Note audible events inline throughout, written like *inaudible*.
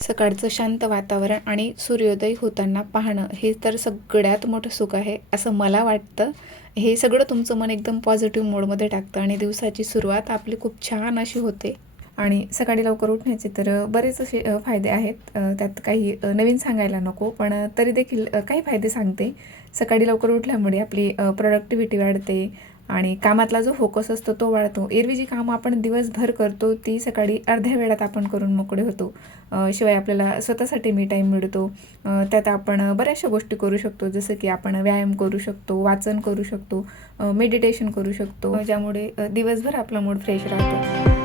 सकाळचं शांत वातावरण आणि सूर्योदय होताना पाहणं हे तर सगळ्यात मोठं सुख आहे असं मला वाटतं. हे सगळं तुमचं मन एकदम पॉझिटिव्ह मोडमध्ये टाकतं आणि दिवसाची सुरुवात आपली खूप छान अशी होते. आणि सकाळी लवकर उठण्याचे तर बरेच असे फायदे आहेत. त्यात काही नवीन सांगायला नको पण तरी देखील काही फायदे सांगते. सकाळी लवकर उठल्यामुळे आपली प्रोडक्टिव्हिटी वाढते. आणि कामातला जो फोकस असतो तो वाढतो. एरवी जी कामं आपण दिवसभर करतो ती सकाळी अर्ध्या वेळात आपण करून मोकळे होतो. शिवाय आपल्याला स्वतःसाठी मी टाईम मिळतो. त्यात आपण बऱ्याचशा गोष्टी करू शकतो जसं की आपण व्यायाम करू शकतो वाचन करू शकतो मेडिटेशन करू शकतो. ज्यामुळे दिवसभर आपला मूड फ्रेश राहतो.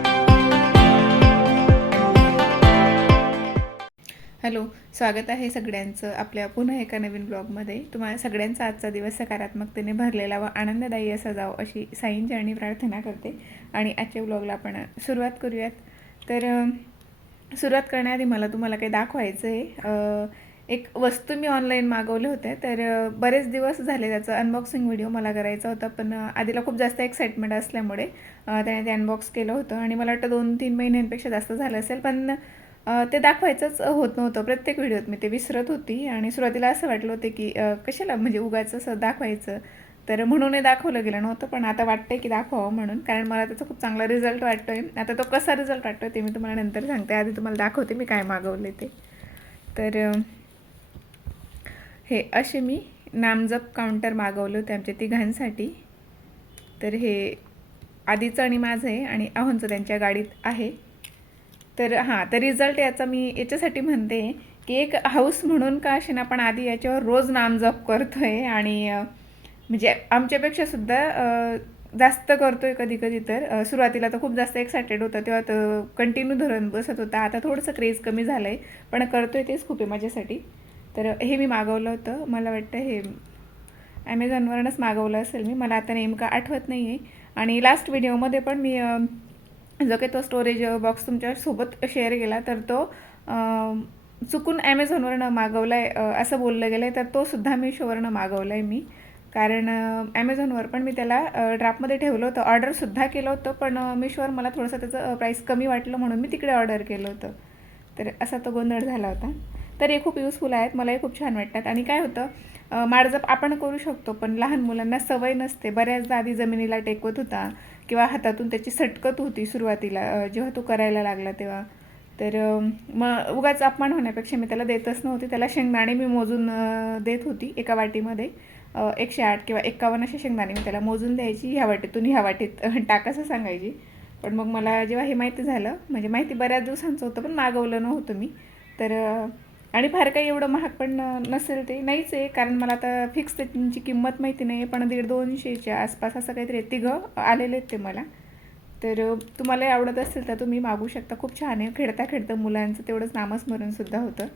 हॅलो स्वागत आहे सगळ्यांचं आपल्या पुन्हा एका नवीन ब्लॉगमध्ये. तुम्हाला सगळ्यांचा आजचा दिवस सकारात्मकतेने भरलेला व आनंददायी असा जावं अशी साईंची आणि प्रार्थना करते. आणि आजच्या ब्लॉगला आपण सुरुवात करूयात. तर सुरुवात करण्याआधी मला तुम्हाला काही दाखवायचं आहे एक वस्तू मी ऑनलाईन मागवले होते तर बरेच दिवस झाले त्याचं अनबॉक्सिंग व्हिडिओ मला करायचा होता पण आधीला खूप जास्त एक्साइटमेंट असल्यामुळे त्याने ते अनबॉक्स केलं होतं. आणि मला वाटतं दोन तीन महिन्यांपेक्षा जास्त झालं असेल पण ते दाखवायचंच होत नव्हतं. प्रत्येक व्हिडिओत मी ते विसरत होती आणि सुरुवातीला असं वाटलं होतं की कशाला म्हणजे उगाच असं दाखवायचं? तर म्हणून हे दाखवलं गेलं नव्हतं पण आता वाटतंय की दाखवावं म्हणून. कारण मला त्याचा खूप चांगला रिझल्ट वाटतोय. आता तो कसा रिझल्ट वाटतोय ते मी तुम्हाला नंतर सांगते. आधी तुम्हाला दाखवते मी काय मागवले ते. तर हे असे मी नामजप काउंटर मागवले होते आमच्या तिघांसाठी. तर हे आधीचं आणि माझं आहे आणि अहोंचं त्यांच्या गाडीत आहे. तर हां तर रिझल्ट याचा मी याच्यासाठी म्हणते की एक हाऊस म्हणून का असे ना आपण आधी याच्यावर रोज नामजप आहे आणि म्हणजे आमच्यापेक्षा सुद्धा अ, जास्त करतोय कधी कधी तर. सुरुवातीला तर खूप जास्त एक्सायटेड होतं तेव्हा तर कंटिन्यू धरून बसत होता. आता थोडंसं क्रेज कमी झालं आहे पण करतो आहे तेच खूप आहे माझ्यासाठी. तर हे मी मागवलं होतं. मला वाटतं हे ॲमेझॉनवरूनच मागवलं असेल मी. मला आता नेमकं आठवत नाही आहे आणि लास्ट व्हिडिओमध्ये पण मी जो काही तो स्टोरेज बॉक्स तुमच्यासोबत शेअर केला तर तो चुकून ॲमेझॉनवरनं मागवला आहे असं बोललं गेलं आहे तर तो सुद्धा मिशोवरनं मागवला आहे मी. कारण ॲमेझॉनवर पण मी त्याला ड्राफ्टमध्ये ठेवलं होतं. ऑर्डरसुद्धा केलं होतं पण मिशोवर मला थोडंसं त्याचं प्राईस कमी वाटलं म्हणून मी तिकडे ऑर्डर केलं होतं. तर असा तो गोंधळ झाला होता. तर हे खूप युजफुल आहेत मलाही खूप छान वाटतात. आणि काय होतं अं, माळजप आपण करू शकतो पण लहान मुलांना सवय नसते. बऱ्याचदा आधी जमिनीला टेकवत होता. किंवा हातातून त्याची सटकत होती सुरुवातीला जेव्हा तो करायला लागला तेव्हा. तर मग उगाच अपमान होण्यापेक्षा मी त्याला देतच नव्हते. त्याला शेंगदाणे मी मोजून देत होती एका वाटीमध्ये. एकशे आठ किंवा एक्कावन्न असे शेंगदाणे मी त्याला मोजून द्यायची ह्या वाटीतून ह्या वाटीत. अं, टाक असं सांगायची. पण मग मला जेव्हा हे माहिती झालं म्हणजे माहिती बऱ्याच दिवसांचं होतं पण मागवलं नव्हतं मी. तर आणि फार काही एवढं महाग पण नसेल ते. नाहीच आहे कारण मला आता फिक्स त्यांची किंमत माहिती नाही. आहे पण दीड दोनशेच्या आसपास असं काहीतरी तिघं आलेले आहेत ते मला. तर तुम्हाला आवडत असेल तर तुम्ही मागू शकता. खूप छान आहे. खेळता खेळता मुलांचं तेवढंच नामस्मरणसुद्धा होतं.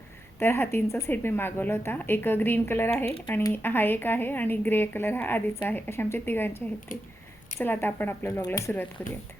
तर हा तीनचा सेट मी मागवला होता. एक ग्रीन कलर आहे आणि हा एक आहे आणि ग्रे कलर हा आधीचा आहे. असे आमचे तिघांचे आहेत ते. चला आता आपण आपल्या ब्लॉगला सुरुवात करूयात.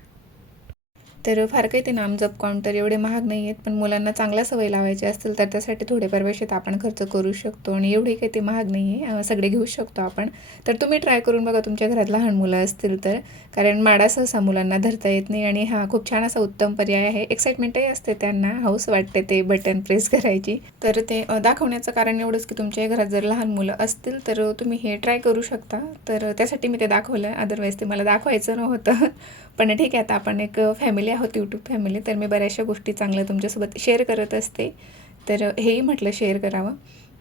तर फार काही ते नामजप काउंटर एवढे महाग नाही आहेत पण मुलांना चांगल्या सवय लावायची असतील तर त्यासाठी थोडेफार पैशात आपण खर्च करू शकतो आणि एवढे काही ते महाग नाही आहे. सगळे घेऊ शकतो आपण. तर तुम्ही ट्राय करून बघा तुमच्या घरात लहान मुलं असतील तर कारण माडा सहसा मुलांना धरता येत नाही आणि हा खूप छान असा उत्तम पर्याय आहे. एक्साइटमेंटही असते त्यांना हाऊस वाटते ते बटन प्रेस *laughs* करायची. तर ते दाखवण्याचं कारण एवढंच की तुमच्या घरात जर लहान मुलं असतील तर तुम्ही हे ट्राय करू शकता. तर त्यासाठी मी ते दाखवलं. अदरवाईज ते मला दाखवायचं नव्हतं. *laughs* पण ठीक आहे आता आपण एक फॅमिली आहोत यूट्यूब फॅमिली तर मी बऱ्याचशा गोष्टी चांगल्या तुमच्यासोबत शेअर करत असते. तर हेही म्हटलं शेअर करावं.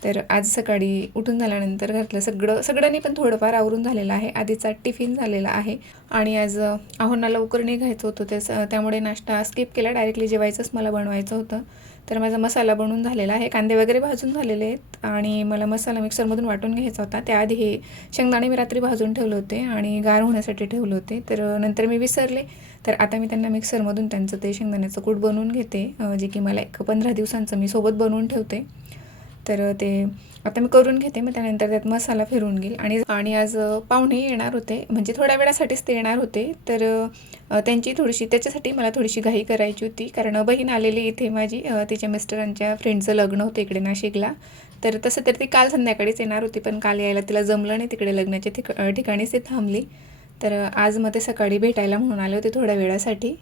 तर आज सकाळी उठून झाल्यानंतर घातलं सगळं सगळ्यांनी पण थोडंफार आवरून झालेलं आहे. आधीचा टिफिन झालेला आहे. आणि आज आहोंना लवकर निघायचं होतं त्याच त्यामुळे नाश्ता स्किप केला. डायरेक्टली जेवायचंच मला बनवायचं होतं. तर माझा मसाला बनवून झालेला आहे. कांदे वगैरे भाजून झालेले आहेत. आणि मला मसाला मिक्सरमधून वाटून घ्यायचा होता. त्याआधी हे शेंगदाणे मी रात्री भाजून ठेवले होते आणि गार होण्यासाठी ठेवले होते. तर नंतर मी विसरले. तर आता मी त्यांना मिक्सरमधून त्यांचं ते शेंगदाण्याचं कूट बनवून घेते जे की मला एक पंधरा दिवसांचं मी सोबत बनवून ठेवते. तर ते आता मी करून घेते मग त्यानंतर त्यात मसाला फिरून घेईल. आणि आणि आज पाहुणे येणार होते म्हणजे थोड्या वेळासाठीच ते येणार होते तर त्यांची थोडीशी त्याच्यासाठी मला थोडीशी घाई करायची होती कारण बहीण आलेली इथे माझी तिच्या मिस्टरांच्या फ्रेंडचं लग्न होतं इकडे नाशिकला. तर तसं तर ती काल संध्याकाळीच येणार होती पण काल यायला तिला जमलं नाही तिकडे लग्नाच्या ठिक ठिकाणीच ती थांबली. तर आज मग ते सकाळी भेटायला म्हणून आले होते थोड्या वेळासाठी.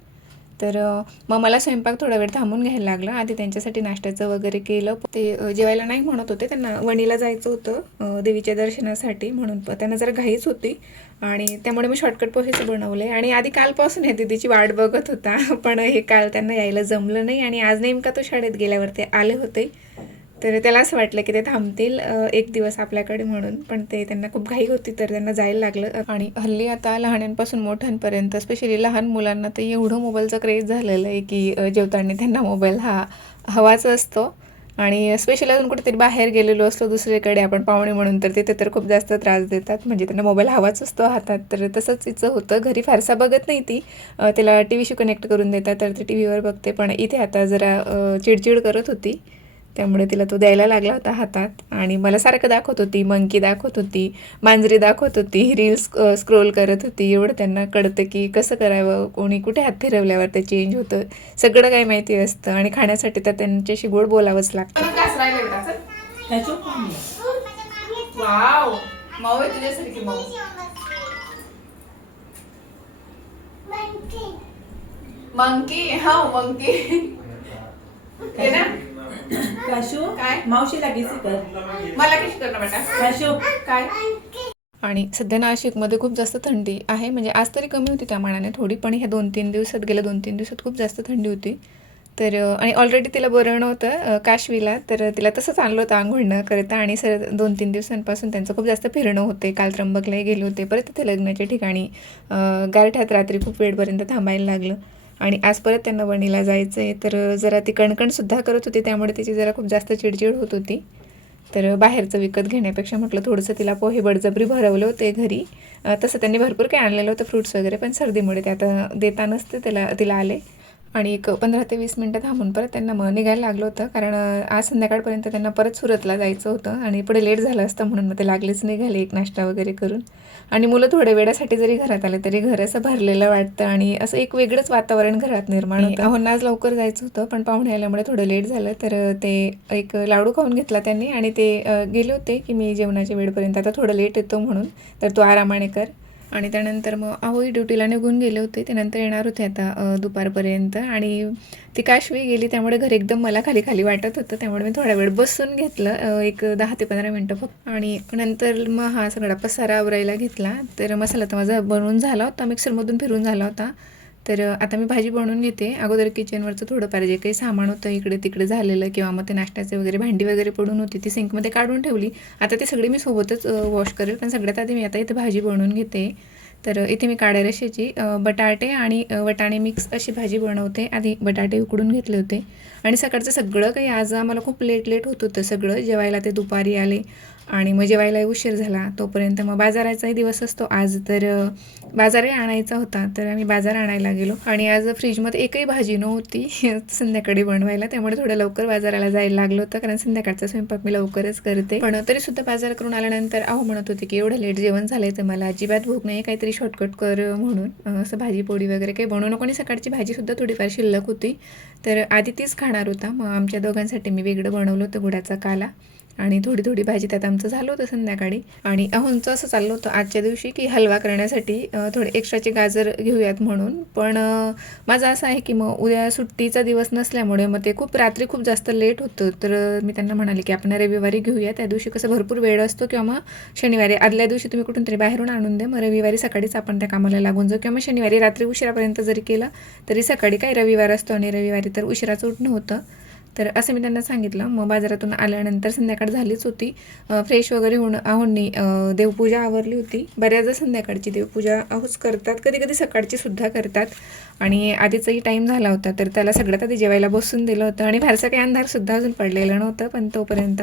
तर मग मला स्वयंपाक थोडा वेळ थांबून घ्यायला लागला. आधी त्यांच्यासाठी नाश्त्याचं वगैरे केलं. ते जेवायला नाही म्हणत होते. त्यांना वणीला जायचं होतं देवीच्या दर्शनासाठी म्हणून. प- त्यांना जरा घाईच होती. आणि त्यामुळे मी शॉर्टकट पोहेचं बनवले. आणि आधी कालपासून हे दिदीची वाट बघत होता. *laughs* पण हे काल त्यांना यायला जमलं नाही. आणि आज नेमका तो शाळेत गेल्यावर ते आले होते. तर त्याला असं वाटलं की ते थांबतील एक दिवस आपल्याकडे म्हणून. पण ते त्यांना खूप घाई होती तर त्यांना जायला लागलं. आणि हल्ली आता लहानांपासून मोठ्यांपर्यंत स्पेशली लहान मुलांना तर एवढं मोबाईलचं क्रेज झालेलं आहे की जेवताना त्यांना मोबाईल हा हवाच असतो. आणि स्पेशली अजून कुठेतरी बाहेर गेलेलो असतो दुसरीकडे आपण पाहुणे म्हणून तर तिथे तर खूप जास्त त्रास देतात. म्हणजे त्यांना मोबाईल हवाच असतो हातात. तर तसंच तिचं होतं. घरी फारसा बघत नाही ती. तिला टी व्हीशी कनेक्ट करून देतात तर ती टी व्हीवर बघते. पण इथे आता जरा चिडचिड करत होती. त्यामुळे तिला तो द्यायला लागला होता हातात. आणि मला सारखं दाखवत होती मंकी दाखवत होती मांजरी दाखवत होती रील्स स्क्रोल करत होती. एवढं त्यांना कळतं की कसं करावं कोणी कुठे हात फिरवल्यावर ते चेंज होतं. सगळं काही माहिती असतं आणि खाण्यासाठी तर त्यांच्याशी गोड बोलावंच लागतं. मंकी. हा मंकी. हे ना? काशू काय? मावशीला किसी कर. मला करणं बेटा? काशू काय? आणि सध्या नाशिकमध्ये खूप जास्त थंडी आहे. म्हणजे आज तरी कमी होती त्या मानाने थोडी पण ह्या दोन तीन दिवसात गेल्या दोन तीन दिवसात खूप जास्त थंडी होती. तर आणि ऑलरेडी तिला बरं नव्हतं काशवीला तर तिला तसंच आणलं होतं आंघोळ न करता आणि सर दोन तीन दिवसांपासून त्यांचं खूप जास्त फिरणं होते. काल त्र्यंबकलाही गेले होते. परत तिथे लग्नाच्या ठिकाणी गारठ्यात रात्री खूप वेळपर्यंत थांबायला लागलं. आणि आज परत त्यांना वणीला जायचं आहे तर जरा ती कणकणसुद्धा करत होती त्यामुळे तिची जरा खूप जास्त चिडचिड होत होती. तर बाहेरचं विकत घेण्यापेक्षा म्हटलं थोडंसं तिला पोहे बडजबरी भरवले होते घरी. तसं त्यांनी भरपूर काही आणलेलं होतं फ्रुट्स वगैरे पण सर्दीमुळे ते आता देता नसते त्याला तिला आले. आणि एक पंधरा ते वीस मिनटं थांबून परत त्यांना मग निघायला लागलं होतं. कारण आज संध्याकाळपर्यंत त्यांना परत सुरतला जायचं होतं आणि पुढे लेट झालं असतं म्हणून मग ते लागलेच निघाले एक नाश्ता वगैरे करून. आणि मुलं थोड्या वेळासाठी जरी घरात आले तरी घर असं भरलेलं वाटतं आणि असं एक वेगळंच वातावरण घरात निर्माण होतं. अहो आज लवकर जायचं होतं पण पाहुणे आल्यामुळे थोडं लेट झालं. तर ते एक लाडू खाऊन घेतला त्यांनी आणि ते गेले होते की मी जेवणाच्या वेळपर्यंत आता थोडं लेट येतो म्हणून. तर तो आरामाने कर. आणि त्यानंतर मग आहोई ड्युटीला निघून गेले होते. ते नंतर येणार होते आता दुपारपर्यंत. आणि ती काशवी गेली त्यामुळे घर एकदम मला खाली खाली वाटत होतं. त्यामुळे मी थोडा वेळ बसून घेतलं एक दहा ते पंधरा मिनटं फक्त. आणि नंतर मग हा सगळा पसारा आवरायला घेतला. तर मसाला तर माझा बनवून झाला होता मिक्सरमधून फिरून झाला होता. तर आता मी भाजी बनवून घेते. अगोदर किचनवरचं थोडंफार जे काही सामान होतं इकडे तिकडे झालेलं किंवा मग ते नाश्त्याचे वगैरे भांडी वगैरे पडून होती ती सिंकमध्ये काढून ठेवली. आता ती सगळी मी सोबतच वॉश करेल. पण सगळ्यात आधी मी आता इथे भाजी बनवून घेते. तर इथे मी काळ्या रशाची बटाटे आणि वटाणे मिक्स अशी भाजी बनवते. आधी बटाटे उकडून घेतले होते. आणि सकाळचं सगळं काही आज आम्हाला खूप लेट लेट होत होतं सगळं. जेवायला ते दुपारी आले. आणि मग जेवायलाही उशीर झाला. तोपर्यंत मग बाजाराचाही दिवस असतो. आज तर बाजारही आणायचा होता. तर आम्ही बाजार आणायला गेलो. आणि आज फ्रीजमध्ये एकही भाजी नव्हती. *laughs* संध्याकाळी बनवायला. त्यामुळे थोडं लवकर बाजाराला जायला लागलं होतं. कारण संध्याकाळचा स्वयंपाक मी लवकरच करते. पण तरी सुद्धा बाजार करून आल्यानंतर अहो म्हणत होते की एवढं लेट जेवण झालंय तर मला अजिबात भूक नाही काहीतरी शॉर्टकट कर म्हणून असं भाजी पोळी वगैरे काही बनवू नको. आणि सकाळची भाजीसुद्धा थोडीफार शिल्लक होती. तर आधी तीच खाणार होता. मग आमच्या दोघांसाठी मी वेगळं बनवलं होतं गुडाचा काला. आणि थोडी थोडी भाजी त्यात आमचं झालं होतं संध्याकाळी. आणि अहोंचं असं चाललं होतं आजच्या दिवशी की हलवा करण्यासाठी थोडे एक्स्ट्राचे गाजर घेऊयात म्हणून. पण माझं असं आहे की मग उद्या सुट्टीचा दिवस नसल्यामुळे मग ते खूप रात्री खूप जास्त लेट होतं. तर मी त्यांना म्हणाले की आपण रविवारी घेऊया. त्या दिवशी कसं भरपूर वेळ असतो किंवा मग शनिवारी आदल्या दिवशी तुम्ही कुठून तरी बाहेरून आणून द्या. मग रविवारी सकाळीच आपण त्या कामाला लागून जाऊ. किंवा मग शनिवारी रात्री उशिरापर्यंत जरी केलं तरी सकाळी काय रविवार असतो आणि रविवारी तर उशिराचं उठणं होतं. तर असं मी त्यांना सांगितलं. मग बाजारातून आल्यानंतर संध्याकाळ झालीच होती. फ्रेश वगैरे होणं आहोंनी देवपूजा आवरली होती. बऱ्याचदा संध्याकाळची देवपूजा आहोच करतात. कधी कधी सकाळची सुद्धा करतात. आणि आधीचाही टाईम झाला होता. तर त्याला सगळ्यात आधी जेवायला बसून दिलं होतं. आणि फारसा काही अंधारसुद्धा अजून पडलेलं नव्हतं. पण तोपर्यंत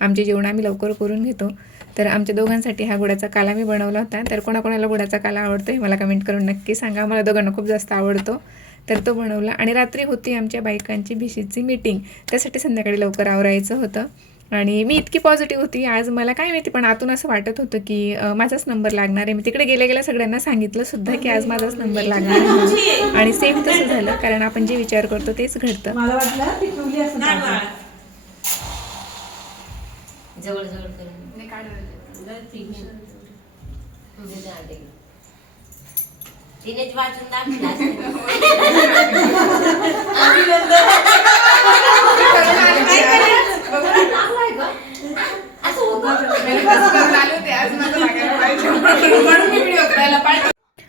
आमचे जेवण आम्ही लवकर करून घेतो. तर आमच्या दोघांसाठी हा गुडाचा काला मी बनवला होता. तर कोणाकोणाला गुडाचा काला आवडतो हे मला कमेंट करून नक्की सांगा. मला दोघांना खूप जास्त आवडतो. तर तो बनवला. आणि रात्री होती आमच्या बायकांची भिशीची मीटिंग त्यासाठी संध्याकाळी लवकर आवरायचं होतं. आणि मी इतकी पॉझिटिव्ह होती. आज मला काय माहिती पण आतून असं वाटत होतं की माझाच नंबर लागणार आहे. मी तिकडे गेल्या गेल्या सगळ्यांना सांगितलं सुद्धा की आज माझाच नंबर लागणार. आणि सेम तसं झालं कारण आपण जे विचार करतो तेच घडतं. जवळ जवळ करून तिनेच वाचून दाखवला.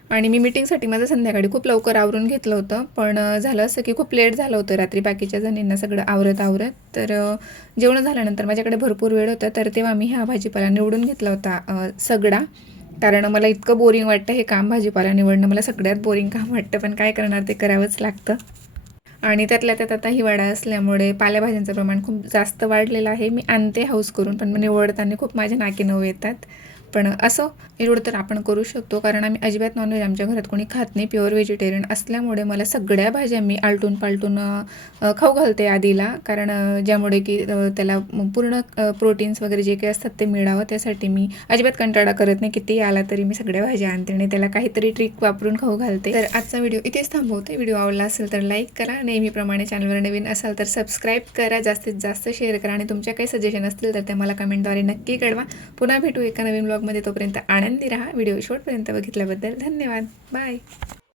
आणि मी मिटिंगसाठी माझं संध्याकाळी खूप लवकर आवरून घेतलं होतं पण झालं असं की खूप लेट झालं होतं रात्री बाकीच्या जणींना सगळं आवरत आवरत तर जेवण झाल्यानंतर माझ्याकडे भरपूर वेळ होता तर तेव्हा मी हा भाजीपाला निवडून घेतला होता सगळा कारण मला इतकं बोरिंग वाटतं हे काम भाजीपाला निवडणं. मला सगळ्यात बोरिंग काम वाटतं पण काय करणार? ते करावंच लागतं. आणि त्यातल्या त्यात आता हिवाळा असल्यामुळे पालेभाज्यांचं प्रमाण खूप जास्त वाढलेलं आहे. मी आणते हाऊस करून पण मग निवडताना खूप माझ्या नाकी नऊ येतात. पण असं एवढं तर आपण करू शकतो. कारण आम्ही अजिबात नॉनव्हेज आमच्या घरात कोणी खात नाही. प्युअर व्हेजिटेरियन असल्यामुळे मला सगळ्या भाज्या मी आलटून पालटून खाऊ घालते आधीला. कारण ज्यामुळे की त्याला पूर्ण प्रोटीन्स वगैरे जे काही असतात ते मिळावं. त्यासाठी मी अजिबात कंटाळा करत नाही. किती आला तरी मी सगळ्या भाज्या आणते आणि त्याला काहीतरी ट्रिक वापरून खाऊ घालते. तर आजचा व्हिडिओ इथेच थांबवते. व्हिडिओ आवडला असेल तर लाईक करा. नेहमीप्रमाणे चॅनलवर नवीन असाल तर सबस्क्राईब करा. जास्तीत जास्त शेअर करा. आणि तुमच्या काही सजेशन असतील तर ते मला कमेंटद्वारे नक्की कळवा. पुन्हा भेटू एका नवीन ब्लॉगमध्ये तोपर्यंत आनंदी राहा. व्हिडिओ शेवटपर्यंत बघितल्याबद्दल धन्यवाद. बाय